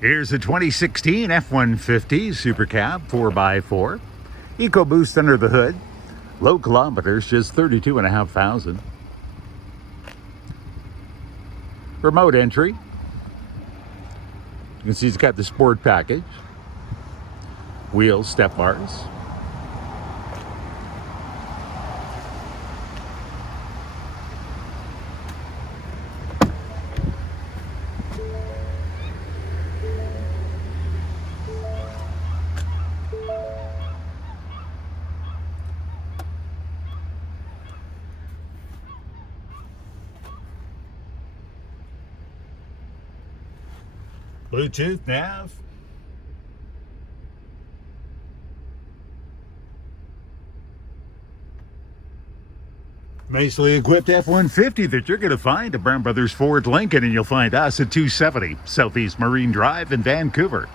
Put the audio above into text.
Here's a 2016 F-150 Supercab 4x4. EcoBoost under the hood. Low kilometers, just 32,500. Remote entry. You can see it's got the sport package. Wheels, step bars. Bluetooth nav. Nicely equipped F-150 that you're going to find at Brown Brothers Ford Lincoln, and you'll find us at 270 Southeast Marine Drive in Vancouver.